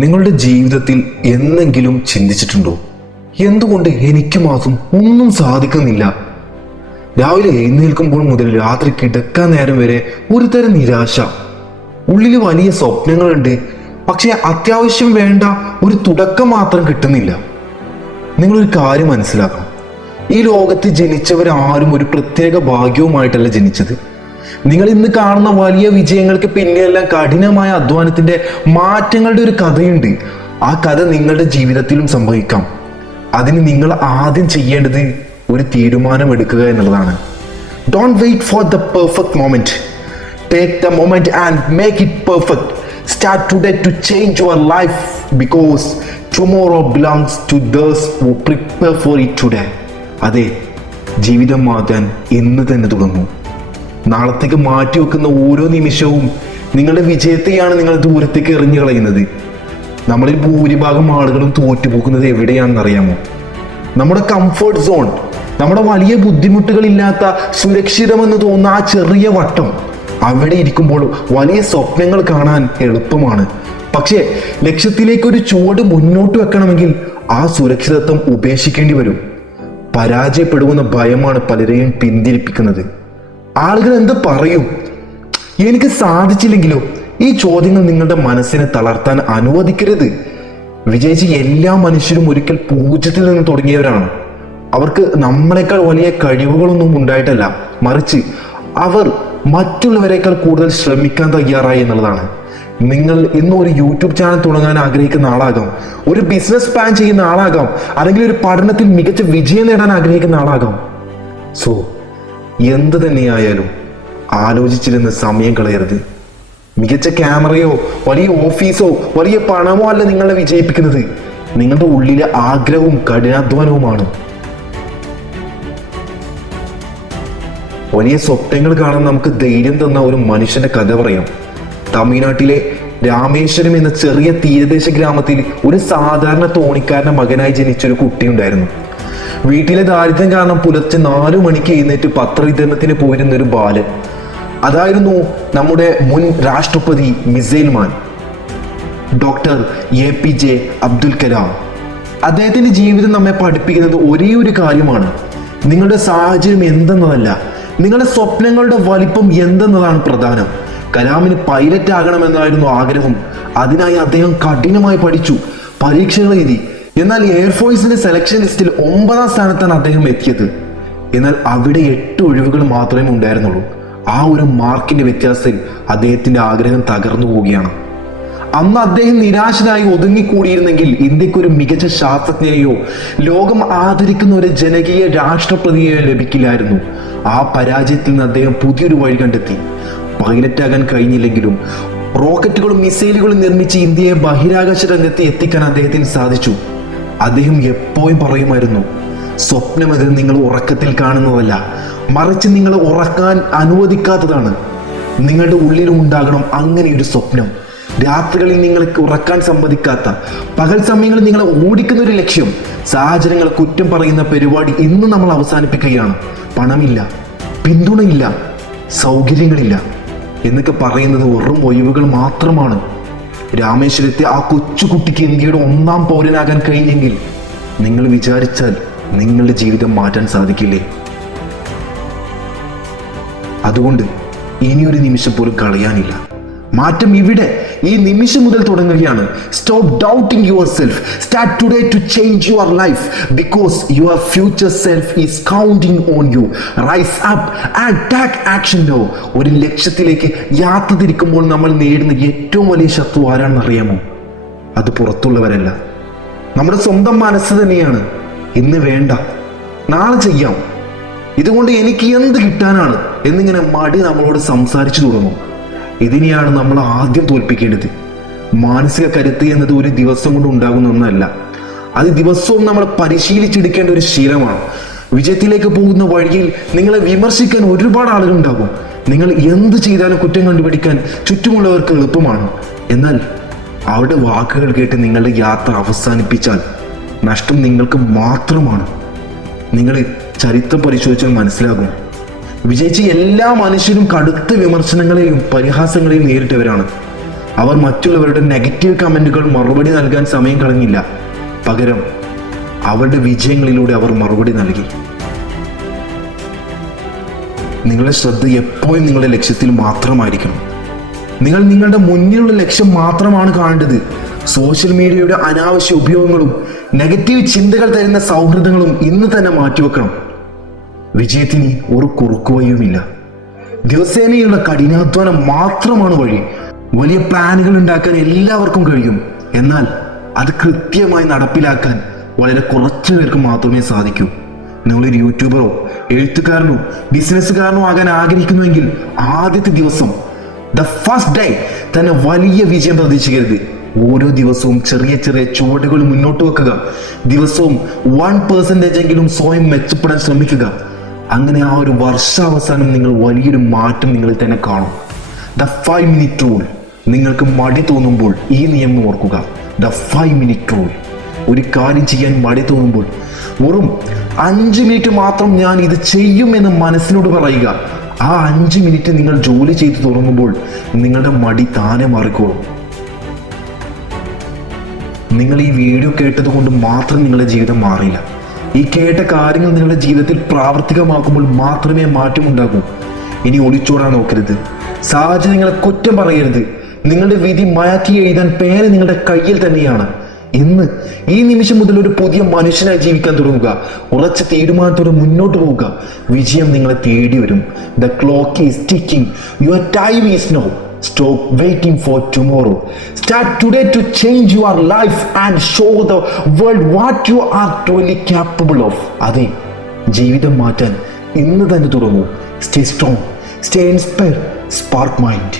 നിങ്ങളുടെ ജീവിതത്തിൽ എന്നെങ്കിലും ചിന്തിച്ചിട്ടുണ്ടോ, എന്തുകൊണ്ട് എനിക്ക് മാത്രം ഒന്നും സാധിക്കുന്നില്ല? രാവിലെ എഴുന്നേൽക്കുമ്പോൾ മുതൽ രാത്രി കിടക്കാൻ നേരം വരെ ഒരു തരം നിരാശ. ഉള്ളിൽ വലിയ സ്വപ്നങ്ങളുണ്ട്, പക്ഷെ അത്യാവശ്യം വേണ്ട ഒരു തുടക്കം മാത്രം കിട്ടുന്നില്ല. നിങ്ങളൊരു കാര്യം മനസ്സിലാക്കണം, ഈ ലോകത്ത് ജനിച്ചവരാരും ഒരു പ്രത്യേക ഭാഗ്യവുമായിട്ടല്ല ജനിച്ചത്. നിങ്ങൾ ഇന്ന് കാണുന്ന വലിയ വിജയങ്ങൾക്ക് പിന്നിലെല്ലാം കഠിനമായ അധ്വാനത്തിന്റെ മാറ്റങ്ങളുടെ ഒരു കഥയുണ്ട്. ആ കഥ നിങ്ങളുടെ ജീവിതത്തിലും സംഭവിക്കാം. അതിന് നിങ്ങൾ ആദ്യം ചെയ്യേണ്ടത് ഒരു തീരുമാനം എടുക്കുക എന്നുള്ളതാണ്. Don't wait for the perfect moment, take the moment and make it perfect. Start today to change your life because tomorrow belongs to those who prepare for it today. അതെ, ജീവിതം മാറ്റാൻ ഇന്ന് തന്നെ തുടങ്ങും. നാളത്തേക്ക് മാറ്റി വെക്കുന്ന ഓരോ നിമിഷവും നിങ്ങളുടെ വിജയത്തെയാണ് നിങ്ങൾ ദൂരത്തേക്ക് എറിഞ്ഞു കളയുന്നത്. നമ്മളിൽ ഭൂരിഭാഗം ആളുകളും തോറ്റുപോകുന്നത് എവിടെയാണെന്ന് അറിയാമോ? നമ്മുടെ കംഫർട്ട് സോൺ, നമ്മുടെ വലിയ ബുദ്ധിമുട്ടുകളില്ലാത്ത സുരക്ഷിതമെന്ന് തോന്നുന്ന ആ ചെറിയ വട്ടം, അവിടെ ഇരിക്കുമ്പോൾ വലിയ സ്വപ്നങ്ങൾ കാണാൻ എളുപ്പമാണ്. പക്ഷേ ലക്ഷ്യത്തിലേക്ക് ഒരു ചുവട് മുന്നോട്ട് വെക്കണമെങ്കിൽ ആ സുരക്ഷിതത്വം ഉപേക്ഷിക്കേണ്ടി വരും. പരാജയപ്പെടുമെന്ന ഭയമാണ് പലരെയും പിന്തിരിപ്പിക്കുന്നത്. ആളുകൾ എന്ത് പറയും, എനിക്ക് സാധിച്ചില്ലെങ്കിലോ? ഈ ചോദ്യങ്ങൾ നിങ്ങളുടെ മനസ്സിനെ തളർത്താൻ അനുവദിക്കരുത്. വിജയിച്ച എല്ലാ മനുഷ്യരും ഒരിക്കൽ പൂജ്യത്തിൽ നിന്ന് തുടങ്ങിയവരാണ്. അവർക്ക് നമ്മളെക്കാൾ വലിയ കഴിവുകളൊന്നും ഉണ്ടായിട്ടല്ല, മറിച്ച് അവർ മറ്റുള്ളവരെക്കാൾ കൂടുതൽ ശ്രമിക്കാൻ തയ്യാറായി എന്നുള്ളതാണ്. നിങ്ങൾ ഇന്ന് ഒരു യൂട്യൂബ് ചാനൽ തുടങ്ങാൻ ആഗ്രഹിക്കുന്ന ആളാകാം, ഒരു ബിസിനസ് പ്ലാൻ ചെയ്യുന്ന ആളാകാം, അല്ലെങ്കിൽ ഒരു പഠനത്തിൽ മികച്ച വിജയം നേടാൻ ആഗ്രഹിക്കുന്ന ആളാകാം. സോ എന്ത് തന്നെയായാലും ആലോചിച്ചിരുന്ന് സമയം കളയരുത്. മികച്ച ക്യാമറയോ വലിയ ഓഫീസോ വലിയ പണമോ അല്ല നിങ്ങളെ വിജയിപ്പിക്കുന്നത്. നിങ്ങളുടെ ഉള്ളിലെ ആഗ്രഹവും കഠിനാധ്വാനവുമാണ്. വലിയ സ്വപ്നങ്ങൾ കാണാൻ നമുക്ക് ധൈര്യം തന്ന ഒരു മനുഷ്യന്റെ കഥ പറയാം. തമിഴ്നാട്ടിലെ രാമേശ്വരം എന്ന ചെറിയ തീരദേശ ഗ്രാമത്തിൽ ഒരു സാധാരണ തോണിക്കാരന്റെ മകനായി ജനിച്ചൊരു കുട്ടി ഉണ്ടായിരുന്നു. വീട്ടിലെ ദാരിദ്ര്യം കാരണം പുലർച്ചെ 4 മണിക്ക് എഴുന്നേറ്റ് പത്രവിതരണത്തിന് പോയിരുന്ന ഒരു ബാലൻ. അതായിരുന്നു നമ്മുടെ മുൻ രാഷ്ട്രപതി മിസൈൽ മാൻ, ഡോക്ടർ APJ അബ്ദുൽ കലാം. അദ്ദേഹത്തിന്റെ ജീവിതം നമ്മെ പഠിപ്പിക്കുന്നത് ഒരേ ഒരു കാര്യമാണ്: നിങ്ങളുടെ സാഹചര്യം എന്തെന്നതല്ല, നിങ്ങളുടെ സ്വപ്നങ്ങളുടെ വലിപ്പം എന്തെന്നതാണ് പ്രധാനം. കലാമിന് പൈലറ്റ് ആകണമെന്നായിരുന്നു ആഗ്രഹം. അതിനായി അദ്ദേഹം കഠിനമായി പഠിച്ചു, പരീക്ഷകൾ എഴുതി. എന്നാൽ എയർഫോഴ്സിന്റെ സെലക്ഷൻ ലിസ്റ്റിൽ 9ാം സ്ഥാനത്താണ് അദ്ദേഹം എത്തിയത്. എന്നാൽ അവിടെ 8 ഒഴിവുകൾ മാത്രമേ ഉണ്ടായിരുന്നുള്ളൂ. ആ ഒരു മാർക്കിന്റെ വ്യത്യാസത്തിൽ അദ്ദേഹത്തിന്റെ ആഗ്രഹം തകർന്നു പോവുകയാണ്. അന്ന് അദ്ദേഹം നിരാശനായി ഒതുങ്ങിക്കൂടിയിരുന്നെങ്കിൽ ഇന്ത്യക്ക് ഒരു മികച്ച ശാസ്ത്രജ്ഞനെയോ ലോകം ആദരിക്കുന്ന ഒരു ജനകീയ രാഷ്ട്രപതിയെയോ ലഭിക്കില്ലായിരുന്നു. ആ പരാജയത്തിൽ നിന്ന് അദ്ദേഹം പുതിയൊരു വഴി കണ്ടെത്തി. പൈലറ്റാകാൻ കഴിഞ്ഞില്ലെങ്കിലും റോക്കറ്റുകളും മിസൈലുകളും നിർമ്മിച്ച് ഇന്ത്യയെ ബഹിരാകാശ രംഗത്ത് എത്തിക്കാൻ അദ്ദേഹത്തിന് സാധിച്ചു. അദ്ദേഹം എപ്പോഴും പറയുമായിരുന്നു, സ്വപ്നമെന്നത് നിങ്ങൾ ഉറക്കത്തിൽ കാണുന്നതല്ല, മറിച്ച് നിങ്ങളെ ഉറക്കാൻ അനുവദിക്കാത്തതാണ്. നിങ്ങളുടെ ഉള്ളിലും ഉണ്ടാകണം അങ്ങനെ ഒരു സ്വപ്നം. രാത്രികളിൽ നിങ്ങൾക്ക് ഉറക്കാൻ സമ്മതിക്കാത്ത, പകൽ സമയങ്ങളിൽ നിങ്ങളെ ഓടിക്കുന്ന ഒരു ലക്ഷ്യം. സാഹചര്യങ്ങൾ കുറ്റം പറയുന്ന പരിപാടി ഇന്ന് നമ്മൾ അവസാനിപ്പിക്കുകയാണ്. പണമില്ല, പിന്തുണയില്ല, സൗകര്യങ്ങളില്ല എന്നൊക്കെ പറയുന്നത് വെറും ഒഴിവുകൾ മാത്രമാണ്. രാമേശ്വരത്തെ ആ കൊച്ചുകുട്ടിക്ക് ഇന്ത്യയുടെ 1ാം പൗരനാകാൻ കഴിഞ്ഞെങ്കിൽ നിങ്ങൾ വിചാരിച്ചാൽ നിങ്ങളുടെ ജീവിതം മാറ്റാൻ സാധിക്കില്ലേ? അതുകൊണ്ട് ഇനിയൊരു നിമിഷം പോലും കളയാനില്ല. മാറ്റം ഇവിടെ ഈ നിമിഷം മുതൽ തുടങ്ങുകയാണ്. Stop doubting yourself. Start today to change your life because your future self is counting on you. Rise up and take action now. ഒരു ലക്ഷ്യത്തിലേക്ക് യാത്ര തിരിക്കുമ്പോൾ നമ്മൾ നേടുന്ന ഏറ്റവും വലിയ ശത്രു ആരാണെന്ന് അറിയാമോ? അത് പുറത്തുള്ളവരല്ല, നമ്മുടെ സ്വന്തം മനസ്സ് തന്നെയാണ്. ഇന്ന് വേണ്ട, നാളെ ചെയ്യാം, ഇതുകൊണ്ട് എനിക്ക് എന്ത് കിട്ടാനാണ് എന്നിങ്ങനെ മടി നമ്മളോട് സംസാരിച്ചു തുടങ്ങും. ഇതിനെയാണ് നമ്മൾ ആദ്യം തോൽപ്പിക്കേണ്ടത്. മാനസിക കരുത്ത് എന്നത് ഒരു ദിവസം കൊണ്ട് ഉണ്ടാകുന്ന ഒന്നല്ല, അത് ദിവസവും നമ്മൾ പരിശീലിച്ചെടുക്കേണ്ട ഒരു ശീലമാണ്. വിജയത്തിലേക്ക് പോകുന്ന വഴിയിൽ നിങ്ങളെ വിമർശിക്കാൻ ഒരുപാട് ആളുകൾ ഉണ്ടാകും. നിങ്ങൾ എന്ത് ചെയ്താലും കുറ്റം കണ്ടുപിടിക്കാൻ ചുറ്റുമുള്ളവർക്ക് എളുപ്പമാണ്. എന്നാൽ അവരുടെ വാക്കുകൾ കേട്ട് നിങ്ങളുടെ യാത്ര അവസാനിപ്പിച്ചാൽ നഷ്ടം നിങ്ങൾക്ക് മാത്രമാണ്. നിങ്ങൾ ചരിത്രം പരിശോധിച്ചാൽ മനസ്സിലാകും, വിജയിച്ച എല്ലാ മനുഷ്യരും കടുത്ത വിമർശനങ്ങളെയും പരിഹാസങ്ങളെയും നേരിട്ടവരാണ്. അവർ മറ്റുള്ളവരുടെ നെഗറ്റീവ് കമന്റുകൾ മറുപടി നൽകാൻ സമയം കളഞ്ഞില്ല. പകരം അവരുടെ വിജയങ്ങളിലൂടെ അവർ മറുപടി നൽകി. നിങ്ങളുടെ ശ്രദ്ധ എപ്പോഴും നിങ്ങളുടെ ലക്ഷ്യത്തിൽ മാത്രമായിരിക്കണം. നിങ്ങൾ നിങ്ങളുടെ മുന്നിലുള്ള ലക്ഷ്യം മാത്രമാണ് കാണേണ്ടത്. സോഷ്യൽ മീഡിയയുടെ അനാവശ്യ ഉപയോഗങ്ങളും നെഗറ്റീവ് ചിന്തകൾ തരുന്ന സൗഹൃദങ്ങളും ഇന്ന് തന്നെ മാറ്റിവെക്കണം. വിജയത്തിന് ഒരു കുറുക്കുവഴിയുമില്ല. ദിവസേനയുള്ള കഠിനാധ്വാനം മാത്രമാണ് വഴി. വലിയ പ്ലാനുകൾ ഉണ്ടാക്കാൻ എല്ലാവർക്കും കഴിയും. എന്നാൽ അത് കൃത്യമായി നടപ്പിലാക്കാൻ വളരെ കുറച്ചു പേർക്ക് മാത്രമേ സാധിക്കൂ. നിങ്ങളൊരു യൂട്യൂബറോ എഴുത്തുകാരനോ ബിസിനസ്സുകാരനോ ആകാൻ ആഗ്രഹിക്കുന്നുവെങ്കിൽ ആദ്യത്തെ ദിവസം, ദ ഫസ്റ്റ് ഡേ തന്നെ വലിയ വിജയം പ്രതീക്ഷിക്കരുത്. ഓരോ ദിവസവും ചെറിയ ചെറിയ ചുവടുകൾ മുന്നോട്ട് വെക്കുക. ദിവസവും 1% എങ്കിലും സ്വയം മെച്ചപ്പെടാൻ ശ്രമിക്കുക. അങ്ങനെ ആ ഒരു വർഷാവസാനം നിങ്ങൾ വലിയൊരു മാറ്റം നിങ്ങളിൽ തന്നെ കാണും. The 5 minute rule. നിങ്ങൾക്ക് മടി തോന്നുമ്പോൾ ഈ നിയമം ഓർക്കുക. The 5 minute rule. ഒരു കാര്യം ചെയ്യാൻ മടി തോന്നുമ്പോൾ വെറും 5 മിനിറ്റ് മാത്രം ഞാൻ ഇത് ചെയ്യുമെന്ന് മനസ്സിനോട് പറയുക. ആ 5 മിനിറ്റ് നിങ്ങൾ ജോലി ചെയ്തു തുടങ്ങുമ്പോൾ നിങ്ങളുടെ മടി താനെ മാറിക്കോളും. നിങ്ങൾ ഈ വീഡിയോ കേട്ടത് കൊണ്ട് മാത്രം നിങ്ങളുടെ ജീവിതം മാറില്ല. ഈ കേട്ട കാര്യങ്ങൾ നിങ്ങളുടെ ജീവിതത്തിൽ പ്രാവർത്തികമാക്കുമ്പോൾ മാത്രമേ മാറ്റമുണ്ടാകൂ. ഇനി ഒളിച്ചോടാൻ നോക്കരുത്. സാഹചര്യങ്ങളെ കുറ്റം പറയരുത്. നിങ്ങളുടെ വിധി മാറ്റി എഴുതാൻ പേര് നിങ്ങളുടെ കയ്യിൽ തന്നെയാണ്. ഇന്ന് ഈ നിമിഷം മുതൽ ഒരു പുതിയ മനുഷ്യനായി ജീവിക്കാൻ തുടങ്ങുക. ഉറച്ച തീരുമാനത്തോടെ മുന്നോട്ട് പോവുക. വിജയം നിങ്ങളെ തേടി വരും. The clock is ticking. Your time is now. Stop waiting for tomorrow. Start today to change your life and show the world what you are truly capable of. അതെ, ജീവിതം മാറ്റാൻ ഇന്ന് തന്നെ തുടങ്ങൂ. Stay strong, stay inspired, spark mind.